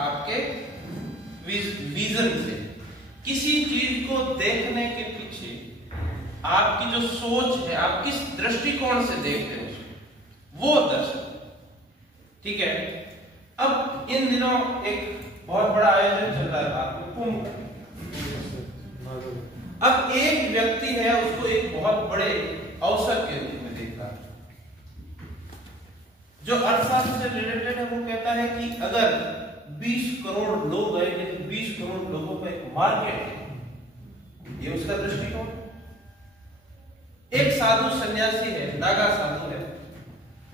आपके विजन से। किसी चीज को देखने के पीछे आपकी जो सोच है, आप किस दृष्टिकोण से देखते हो वो दर्शन। ठीक है। अब इन दिनों एक बहुत बड़ा आयोजन चल रहा था कुंभ। अब एक व्यक्ति है, उसको एक बहुत बड़े अवसर के रूप में देख रहा है। जो अर्थशास्त्र से रिलेटेड है वो कहता है कि अगर 20 करोड़ लोग आएंगे तो 20 करोड़ लोगों का एक मार्केट है, ये उसका दृष्टिकोण। एक साधु सन्यासी है, नागा साधु है,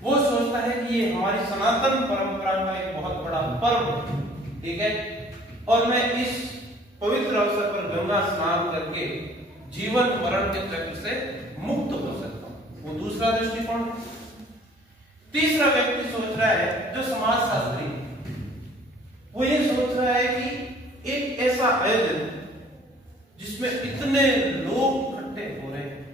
वो सोचता है कि ये हमारी सनातन परंपरा का एक बहुत बड़ा पर्व है। ठीक है। और मैं इस पवित्र अवसर पर गंगा स्नान करके जीवन मरण के चक्र से मुक्त हो सकता हूं, वो दूसरा दृष्टिकोण। तीसरा व्यक्ति सोच रहा है, जो समाजशास्त्री, वो ये सोच रहा है कि एक ऐसा आयोजन जिसमें इतने लोग इकट्ठे हो रहे हैं,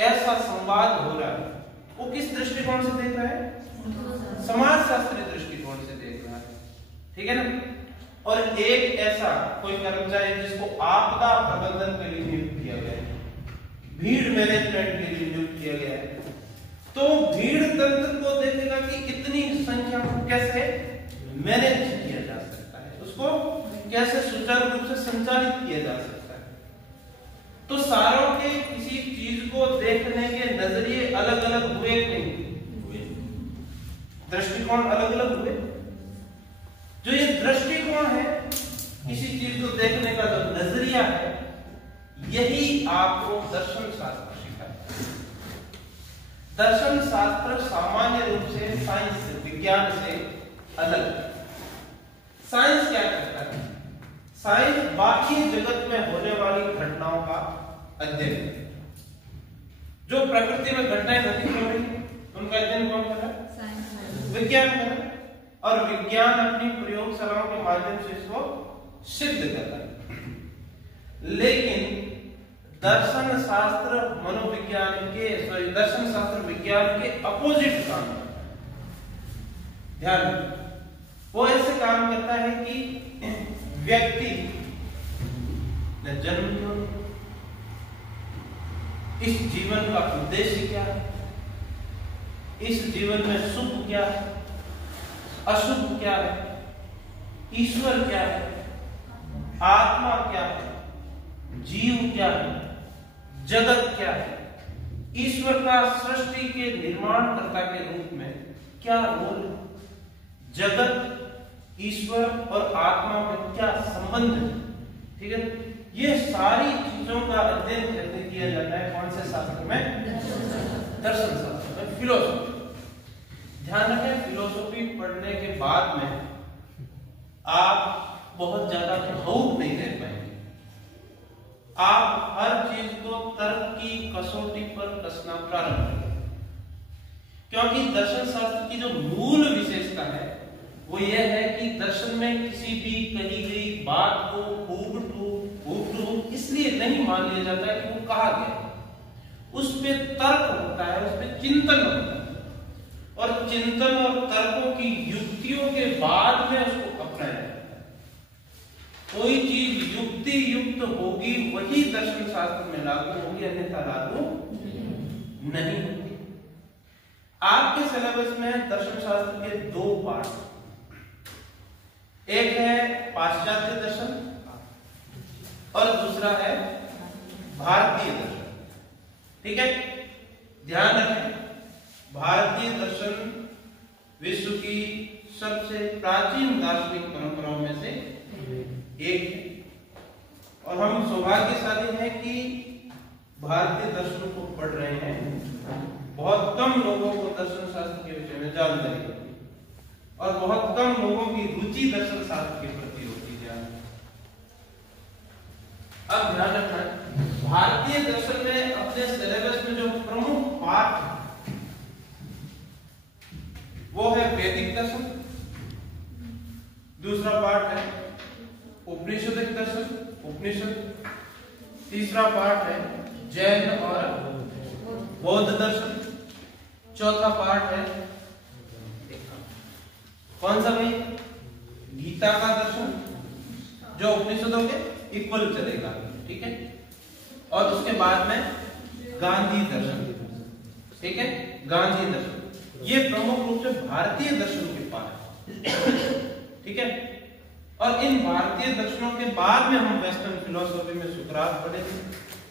ऐसा संवाद हो रहा है, वो किस दृष्टिकोण से देख रहा है? समाजशास्त्री दृष्टिकोण से देख रहा है। ठीक है ना। और एक ऐसा कोई कर्मचारी जिसको आपदा प्रबंधन के लिए नियुक्त किया गया है, भीड़ मैनेजमेंट के लिए नियुक्त किया गया है, तो भीड़ तंत्र को देखेगा कि इतनी संख्या को कैसे मैनेज किया जा सकता है, उसको कैसे सुचारू रूप से संचालित किया जा सकता है। तो सारों के किसी चीज को देखने के नजरिए अलग अलग हुए कि नहीं? दृष्टिकोण अलग अलग हुए। जो ये दृष्टिकोण है, किसी चीज को देखने का जो नजरिया है, यही आपको दर्शन शास्त्र सिखाता है। दर्शन शास्त्र सामान्य रूप से साइंस से, विज्ञान से अलग है। साइंस क्या करता है? साइंस बाकी जगत में होने वाली घटनाओं का अध्ययन। जो प्रकृति में घटनाएं घटित हो रही है, उनका अध्ययन कौन कर रहा है? विज्ञान कर रहा है। और विज्ञान अपनी प्रयोगशालाओं के माध्यम से इसको सिद्ध कर रहा है। लेकिन दर्शन शास्त्र मनोविज्ञान के, दर्शन शास्त्र विज्ञान के अपोजिट काम करता है। ध्यान, वो ऐसे काम करता है कि व्यक्ति ने जन्म लिया, इस जीवन का उद्देश्य क्या है, इस जीवन में शुभ क्या है, अशुभ क्या है, ईश्वर क्या है, आत्मा क्या है, जीव क्या है, जगत क्या है, ईश्वर का सृष्टि के निर्माणकर्ता के रूप में क्या रोल है, जगत, ईश्वर और आत्मा में क्या संबंध है। ठीक है। ये सारी चीजों का अध्ययन कैसे किया जाता है? कौन से शास्त्र में? दर्शन शास्त्र में, फिलोसॉफी। ध्यान रखें, फिलोसॉफी पढ़ने के बाद में आप बहुत ज्यादा भावुक नहीं रह पाएंगे। आप हर चीज को तर्क की कसौटी पर कसना प्रारंभ करेंगे, क्योंकि दर्शन शास्त्र की जो मूल विशेषता है वो यह है कि दर्शन में किसी भी कही गई बात को हूबहू इसलिए नहीं मान लिया जाता है कि वो कहा गया है। उस पे तर्क होता है, उस पे चिंतन होता है, और चिंतन और तर्कों की युक्तियों के बाद में उसको अपनाया जाता है। कोई चीज युक्ति युक्त होगी वही दर्शन शास्त्र में लागू होगी, अन्यथा लागू नहीं होगी। आपके सिलेबस में दर्शन शास्त्र के दो पार्ट, एक है पाश्चात्य दर्शन और दूसरा है भारतीय दर्शन। ठीक है। ध्यान रखें, भारतीय दर्शन विश्व की सबसे प्राचीन दार्शनिक परंपराओं में से एक है, और हम सौभाग्यशाली हैं कि भारतीय दर्शन को पढ़ रहे हैं। बहुत कम लोगों को दर्शन शास्त्र के विषय में जानकारी होती है, और बहुत कम लोगों की रुचि दर्शन शास्त्र के प्रति होती है। अब ध्यान रखना, भारतीय दर्शन में अपने सिलेबस में जो प्रमुख पाठ है वो है वैदिक दर्शन, दूसरा पाठ है उपनिषदिक दर्शन, उपनिषद, तीसरा पाठ है जैन और बौद्ध दर्शन, चौथा पाठ है कौन सा भाई? गीता का दर्शन जो उपनिषदों के इक्वल चलेगा, ठीक है। और उसके बाद में गांधी दर्शन, ठीक है, गांधी दर्शन। ये प्रमुख रूप से भारतीय दर्शन के पार है, ठीक है। और इन भारतीय दर्शनों के बाद में हम वेस्टर्न फिलोसॉफी में सुकरात पढ़ेंगे,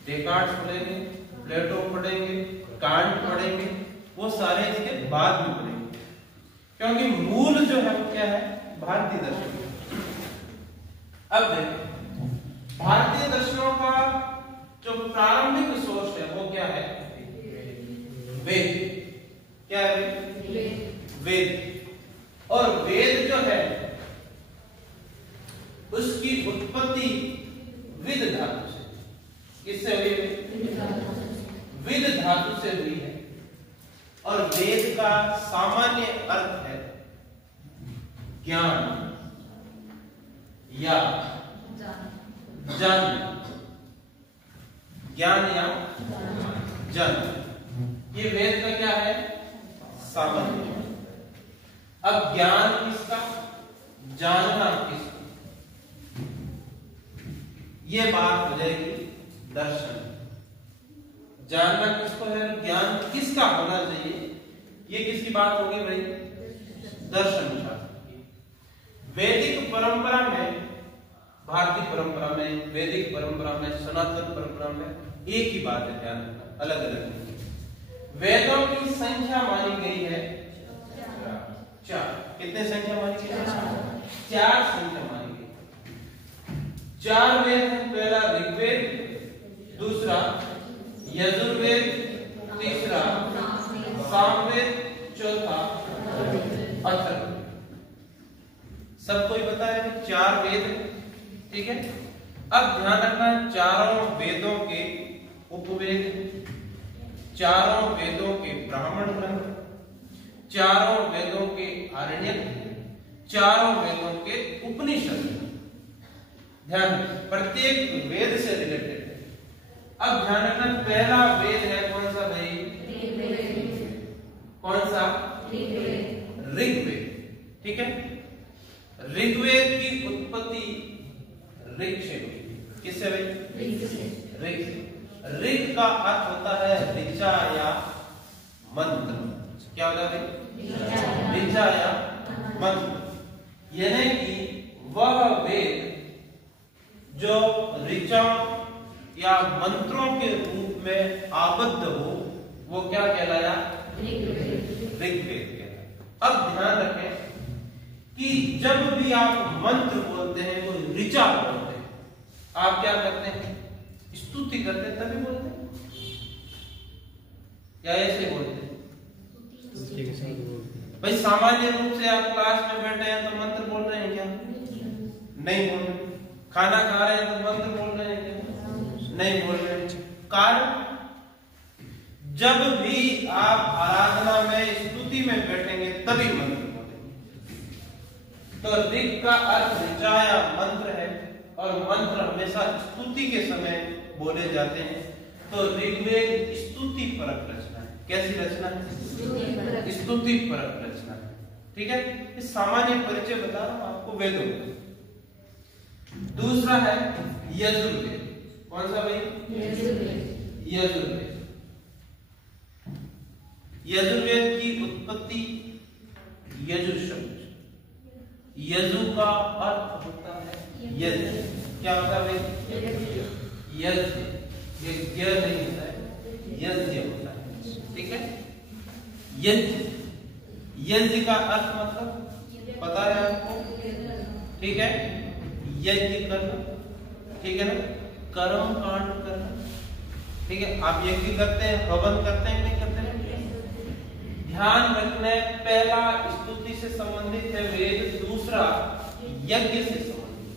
डेकार्ट पढ़ेंगे, प्लेटो पढ़ेंगे, कांट पढ़ेंगे, वो सारे इसके बाद में पढ़ेंगे, क्योंकि मूल जो है वो क्या है, भारतीय दर्शन। अब देखो भारतीय दर्शनों का जो प्रारंभिक सोर्स है वो क्या है, वेद। क्या है? वेद। और वेद जो है उसकी उत्पत्ति विद धातु से, किससे हुई? विद धातु से हुई है। और वेद का सामान्य अर्थ है ज्ञान या जन, ज्ञान या जन। ये वेद का क्या है? सामान्य। अब ज्ञान किसका, जानना किसका, ये बात हो जाएगी दर्शन। जानना किसको है, ज्ञान किसका होना चाहिए, ये किसकी बात होगी भाई? दर्शन शास्त्र की। वैदिक परंपरा में, भारतीय परंपरा में, वैदिक परंपरा में, सनातन परंपरा में एक ही बात है, ध्यान रखना, अलग अलग नहीं। वेदों की संख्या मानी गई है 4। कितने संख्या मानी गई है? 4 संख्या मानी गई। 4 वेद हैं। पहला ऋग्वेद, दूसरा यजुर्वेद, तीसरा सामवेद, चौथा अथर्ववेद। सबको ही पता है कि 4 वेद, ठीक है। अब ध्यान रखना, चारों वेदों के उपवेद, चारों वेदों के ब्राह्मण ग्रंथ, चारों वेदों के आरण्यक, चारों वेदों के उपनिषद, ध्यान, प्रत्येक वेद से रिलेटेड है। अब ध्यान रखना, पहला वेद है कौन सा भाई? कौन सा? ऋग्वेद, ठीक है। ऋग्वेद की उत्पत्ति ऋग से हुई। किससे भाई? ऋग से। ऋग का अर्थ होता है ऋचा या मंत्र। क्या होता है? ऋचा या मंत्र, यानी कि वह वेद जो ऋचा या मंत्रों के रूप में आबद्ध हो, वो क्या कहलाया? ऋग्वेद कहलाया। अब ध्यान रखें कि जब भी आप मंत्र बोलते हैं, कोई ऋचा बोलते हैं, आप क्या करते हैं? स्तुति करते हैं, तभी बोलते हैं या ऐसे बोलते हैं? भाई सामान्य रूप से आप क्लास में बैठे हैं तो मंत्र बोल रहे हैं क्या? नहीं बोल रहे। खाना खा रहे हैं तो मंत्र बोल रहे हैं क्या? नहीं बोल रहे। कारण, जब भी आप आराधना में, स्तुति में बैठेंगे तभी मंत्र बोलेंगे। तो ऋग का अर्थ ऋचा या मंत्र है, और मंत्र हमेशा स्तुति के समय बोले जाते हैं। तो ऋग्वेद स्तुति परक रचना है। कैसी रचना है? स्तुति परक रचना है, ठीक है। इस सामान्य परिचय बता रहा हूं आपको वेदों का। दूसरा है यजुर्वेद। कौन सा भाई? यजुर्वेद। यजुर्वेद की उत्पत्ति यजु शब्द, यजु का अर्थ होता है यज्ञ। क्या होता है भाई? यज्ञ। यज्ञ नहीं होता है, यज्ञ होता है, ठीक है। यज्ञ, यज्ञ का अर्थ मतलब पता है आपको, ठीक है। यज्ञ करना, ठीक है ना, कर्म कांड करना, ठीक है। आप यज्ञ करते हैं, हवन करते हैं, नहीं करते हैं? ध्यान रखना, पहला स्तुति से संबंधित है वेद, दूसरा यज्ञ से संबंधित।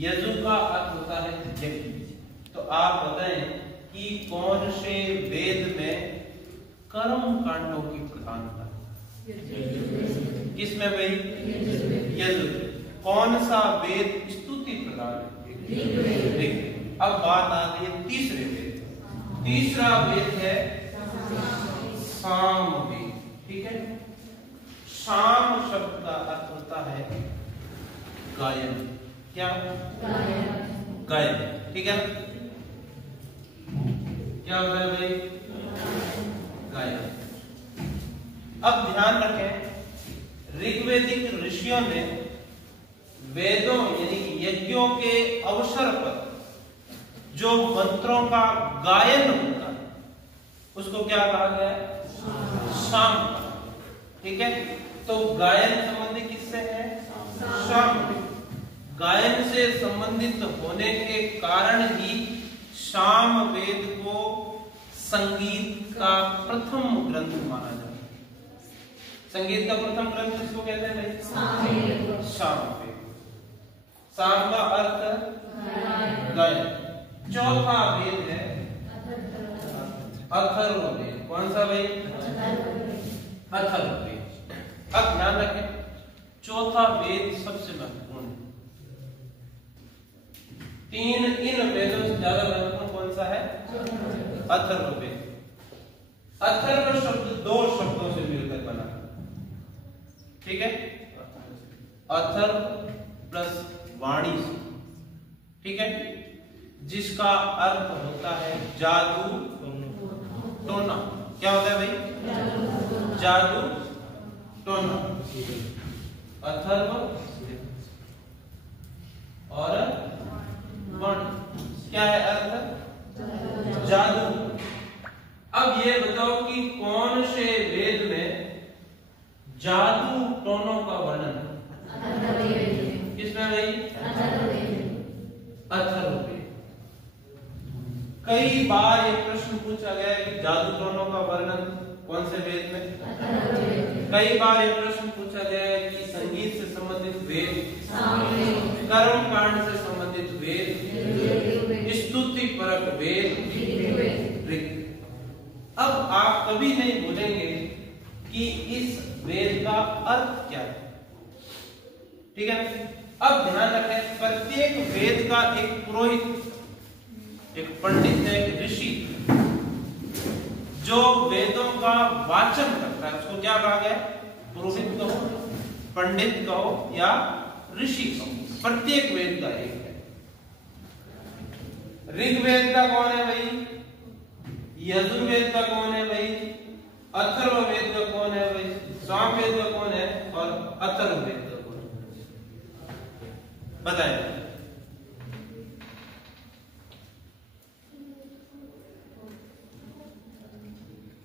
यजु का अर्थ होता है यज्ञ। तो आप बताएं कि कौन से वेद में कर्म कांडों की प्रधानता? किसमें भाई? यजुर्वेद। कौन सा वेद स्तुति प्रधान है? अब बात आ गई है तीसरे वेद। तीसरा वेद है सामवेद, ठीक है। साम शब्द का अर्थ होता है गायन। क्या? गायन। ठीक है, क्या होता है भाई? गायन। अब ध्यान रखें, ऋग्वैदिक ऋषियों ने वेदों यानी यज्ञों के अवसर पर जो मंत्रों का गायन होता है उसको क्या कहा गया है? शाम। ठीक है, तो गायन संबंधित किससे है? शाम। गायन से संबंधित होने के कारण ही साम वेद को संगीत का प्रथम ग्रंथ माना जाता है। संगीत का प्रथम ग्रंथ किसको कहते हैं भाई? साम वेद। साम का अर्थ गायन। चौथा वेद है अथर्ववेद। कौन सा भाई? अथर्ववेद। अब ध्यान रखें, चौथा वेद सबसे महत्वपूर्ण है। इन वेदों से ज्यादा महत्वपूर्ण कौन सा है? अथर्ववेद। अथर्व शब्द दो शब्दों से मिलकर बना। ठीक है, अथर्व प्लस वाणी। ठीक है, जिसका अर्थ होता है जादू टोना। क्या होता है भाई? जादू टोना। अथर्व और वाणी क्या है अर्थ? जादू। अब ये बताओ कि कौन से वेद में जादू टोनों का वर्णन है? किसमें भाई? अथर्ववेद। कई बार ये प्रश्न पूछा गया है कि जादू टोनों का वर्णन कौन से वेद में? कई बार ये प्रश्न पूछा गया है कि संगीत से संबंधित वेद, कर्म कांड से संबंधित वेद, स्तुति परक वेद, ऋग। अब आप कभी नहीं भूलेंगे कि इस वेद का अर्थ क्या है। ठीक है, अब ध्यान रखें, प्रत्येक वेद का एक पुरोहित, एक पंडित है, एक ऋषि जो वेदों का वाचन करता है उसको क्या कहा गया? पुरोहित कहो, पंडित कहो या ऋषि कहो। प्रत्येक वेद का एक है। ऋग्वेद का कौन है भाई? यजुर्वेद का कौन है भाई? अथर्ववेद का कौन है भाई? सामवेद का कौन है? और अथर्ववेद का कौन है? बताइए।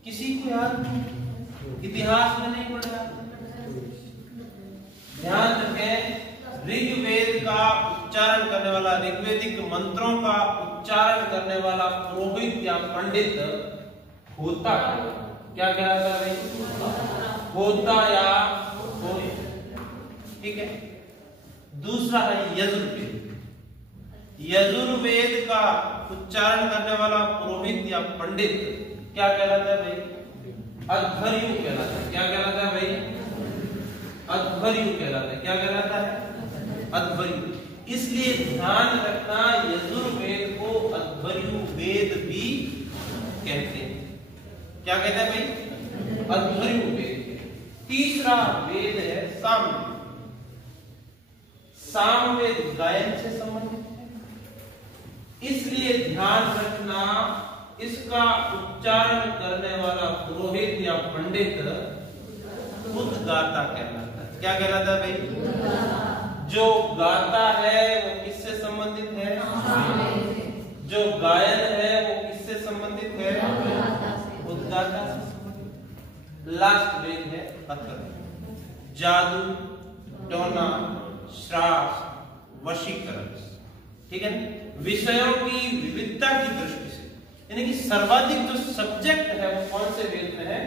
किसी को याद? इतिहास में नहीं पढ़ा? ध्यान रखें, ऋग्वेद का उच्चारण करने वाला, ऋग्वेदिक मंत्रों का उच्चारण करने वाला पुरोहित या पंडित होता है। क्या कहलाता है भाई? होता या पुरोहित। ठीक है, दूसरा है यजुर्वेद। यजुर्वेद का उच्चारण करने वाला पुरोहित या पंडित क्या कहलाता है भाई? अध्वर्यु कहलाता है। क्या कहलाता है भाई? अध्वर्यु कहलाता है। क्या कहलाता है? अध्वर्यु। इसलिए ध्यान रखना, यजुर्वेद को अध्वर्यु वेद भी कहते हैं। क्या कहते हैं भाई? अध्वर्यु वेद। तीसरा वेद है सामवेद। सामवेद गायन से संबंधित है, इसलिए ध्यान रखना, इसका उच्चारण करने वाला पुरोहित या पंडित उद्गाता कहलाता है। क्या कहलाता है भाई? जो गाता है वो किससे संबंधित है? जो गायन है वो किससे संबंधित है? उद्गाता से संबंधित। लास्ट वेद है अथर्व। जादू टोना, श्राप, वशीकरण। ठीक है, विषयों की विविधता की दृष्टि से, यानी कि सर्वाधिक जो सब्जेक्ट है वो कौन से वेद में है?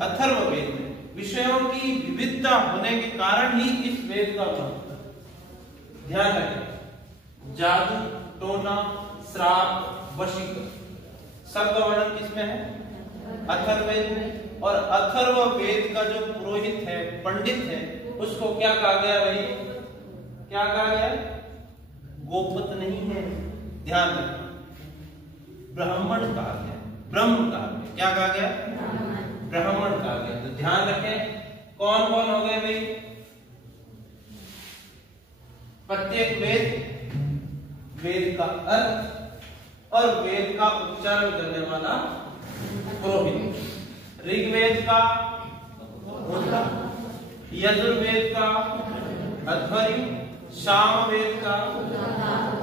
अथर्ववेद में। विषयों की विविधता होने के कारण ही इस वेद का महत्व। ध्यान रखें, जादू टोना, श्राप, वशीकरण सबका वर्णन किसमें है? अथर्ववेद में। और अथर्ववेद का जो पुरोहित है, पंडित है, उसको क्या कहा गया भाई? क्या कहा गया? गोपत नहीं है। ध्यान रखना, ब्राह्मण कहा गया, ब्रह्म कहा गया। क्या कहा गया? ब्राह्मण कहा गया। तो ध्यान रखें, कौन कौन हो गए भाई? प्रत्येक वेद का अर्थ और वेद का उच्चारण करने वाला पुरोहित। ऋग्वेद का होता, यजुर्वेद का अध्वर्यु, सामवेद का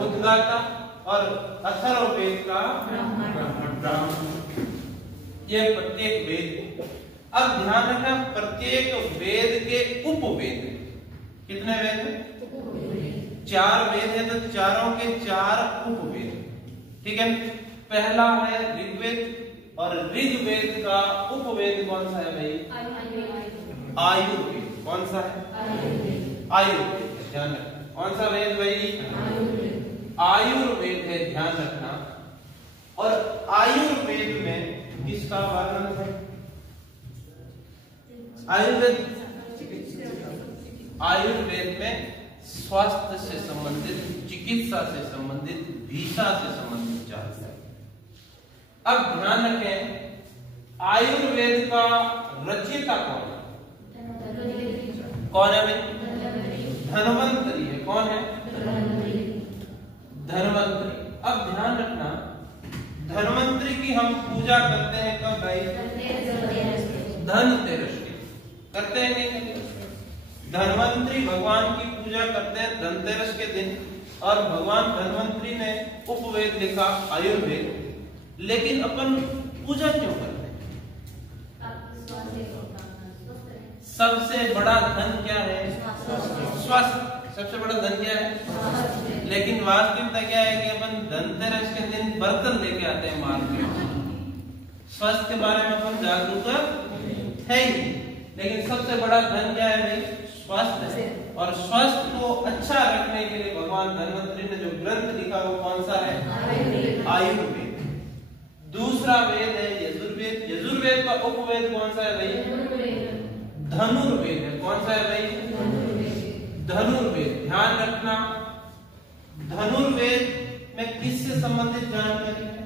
उद्गाता और अथर्ववेद का ब्राह्मण। ये प्रत्येक वेद। अब ध्यान रखना, प्रत्येक वेद के उपवेद। कितने वेद हैं? 4 वेद है, तो चारों के 4 उपवेद। ठीक है, पहला है ऋग्वेद और ऋग्वेद का उपवेद कौन सा है भाई? आयुर्वेद। कौन सा है? आयुर्वेद। ध्यान रखना, कौन सा वेद भाई? आयुर्वेद है, ध्यान रखना। और आयुर्वेद में किसका वर्णन है? आयुर्वेद में स्वास्थ्य से संबंधित, चिकित्सा से संबंधित, भीषा से संबंधित जानकारी। अब ध्यान रखें, आयुर्वेद का रचयिता कौन है? कौन है भाई? धन्वंतरी है। कौन है? धन्वंतरी। अब ध्यान रखना, धन्वंतरी की हम पूजा करते हैं कब भाई? धनतेरस करते हैं, नहीं? धन्वंतरी भगवान की पूजा करते हैं धनतेरस के दिन। और भगवान धन्वंतरी ने उपवेद लिखा आयुर्वेद। लेकिन अपन पूजा क्यों करते हैं? सबसे बड़ा धन क्या है? स्वास्थ्य। सबसे बड़ा धन क्या है? लेकिन वास्तविकता क्या है कि अपन धनतेरस के दिन बर्तन लेके आते हैं मार्केट। स्वास्थ्य के बारे में अपन जागरूक है ही, लेकिन सबसे बड़ा धन क्या है भाई? स्वास्थ्य है। और स्वास्थ्य को अच्छा रखने के लिए भगवान धन्वंतरी ने जो ग्रंथ लिखा वो कौन सा है? आयुर्वेद। दूसरा वेद है यजुर्वेद। यजुर्वेद का उपवेद कौन सा है भाई? धनुर्वेद है। कौन सा है भाई? धनुर्वेद। ध्यान रखना, धनुर्वेद में किससे संबंधित जानकारी है?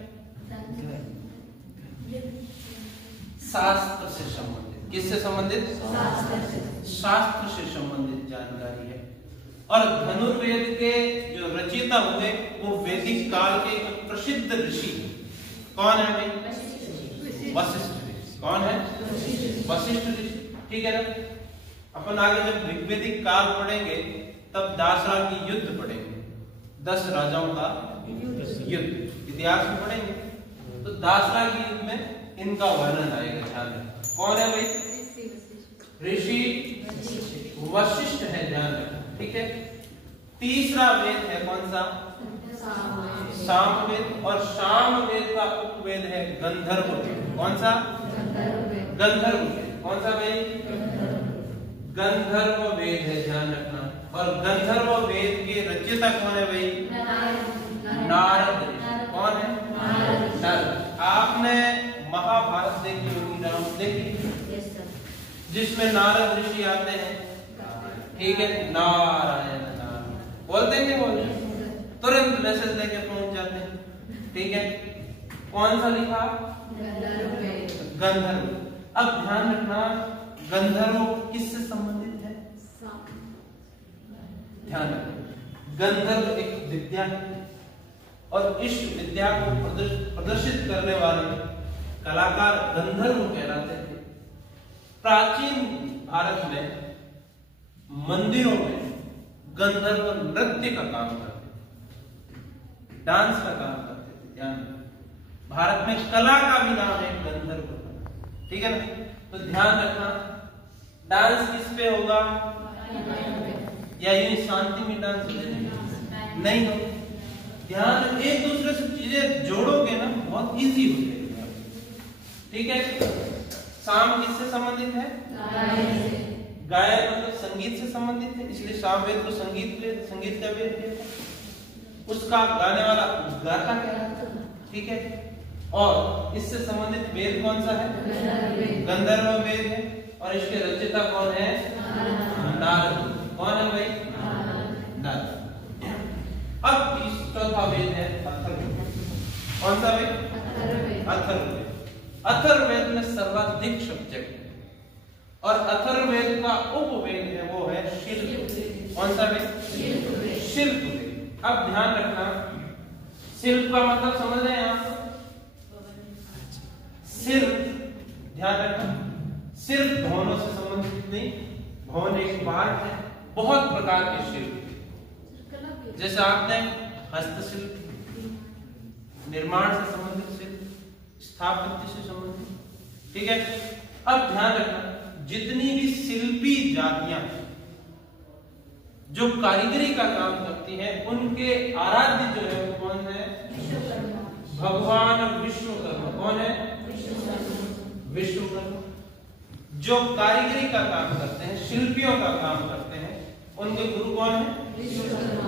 शास्त्र से संबंधित। किससे संबंधित? शास्त्र से संबंधित जानकारी है। और धनुर्वेद के जो रचयिता हुए वो वैदिक काल के एक प्रसिद्ध ऋषि। कौन है भाई? वशिष्ठ ऋषि। कौन है? वशिष्ठ ऋषि। ठीक है ना? अपन आगे जब ऋग्वेदिक काल पढ़ेंगे तब दासरा की युद्ध पढ़ेंगे, 10 राजाओं का युद्ध इतिहास में पढ़ेंगे। तो दासरा की युद्ध में इनका वर्णन आएगा। ध्यान रखना, कौन है भाई? ऋषि वशिष्ठ है। ध्यान रखना, ठीक है। तीसरा वेद है कौन सा? सामवेद। और सामवेद का उपवेद है गंधर्व वेद। कौन सा? गंधर्व वेद। कौन सा भाई? गंधर्व वेद है। ध्यान रखना। और गंधर्व वेद के रचयिता कौन है भाई? नारद। कौन है? नारद। आपने महाभारत देखी होगी, राम देखी, जिसमें नारद ऋषि आते हैं। ठीक है, नारायण नारायण बोलते हैं, बोलते तुरंत मैसेज लेके पहुंच जाते हैं। ठीक है, कौन सा लिखा? गंधर्व। अब ध्यान रखना, गंधर्व किससे संबंधित है? ध्यान रखना, गंधर्व एक विद्या है और इस विद्या को प्रदर्शित करने वाले कलाकार गंधर्व कहलाते थे। प्राचीन भारत में मंदिरों में गंधर्व नृत्य का काम करते थे, डांस का काम करते थे। ध्यान, भारत में कला का भी नाम है गंधर्व। ठीक है ना? तो ध्यान रखना, डांस किस पे होगा? या ये शांति में डांस नहीं हो। ध्यान, एक दूसरे से चीजें जोड़ोगे ना, बहुत इजी हो जाएगा। ठीक है, साम किससे संबंधित है? गायन मतलब संगीत से संबंधित है, इसलिए सामवेद को संगीत का वेद है। उसका गाने वाला गाता कहलाता है। ठीक है, और इससे संबंधित वेद कौन सा है? गंधर्व वेद है। और इसके रचयिता कौन है? नारद। कौन है भाई? नारद। अब चौथा वेद है अथर्ववेद। कौन सा वेद? अथर्ववेद। अथर्ववेद में सर्वाधिक सब्जेक्ट है और अथर्ववेद का उपवेद है वो है शिल्प। कौन सा वेद? शिल्प थे। अब ध्यान रखना, शिल्प का मतलब समझ रहे हैं आप? शिल्प, ध्यान रखना, सिर्फ भवनों से संबंधित नहीं, भवन एक पार्ट है, बहुत प्रकार के शिल्प, जैसे आपने हस्तशिल्प, निर्माण से संबंधित शिल्प, स्थापत्य से संबंधित, ठीक है। अब ध्यान रखना, जितनी भी शिल्पी जातियां जो कारीगरी का काम करती हैं, उनके आराध्य जो है वो कौन है? भगवान विश्वकर्मा। कौन है? विश्वकर्मा। जो कारीगरी का काम करते हैं, शिल्पियों का काम करते हैं, उनके गुरु कौन है?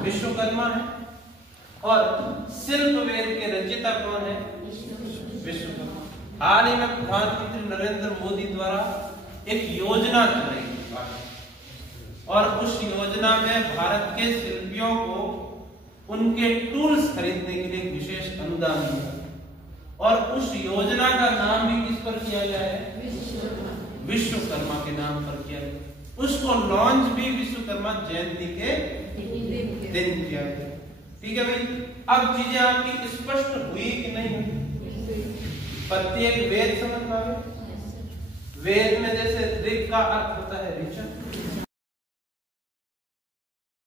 विश्वकर्मा है। और शिल्प वेद के रचयिता कौन है? विश्वकर्मा। हाल ही में प्रधानमंत्री नरेंद्र मोदी द्वारा एक योजना चल रही है और उस योजना में भारत के शिल्पियों को उनके टूल्स खरीदने के लिए विशेष अनुदान मिला और उस योजना का नाम भी किस पर किया गया है? विश्वकर्मा के नाम पर किया गया। उसको लॉन्च भी विश्वकर्मा जयंती के दिन किया गया। ठीक है भाई, अब चीजें आपकी स्पष्ट हुई कि नहीं हुई? प्रत्येक वेद समझ में आ गया? वेद में जैसे ऋग का अर्थ होता है ऋचा,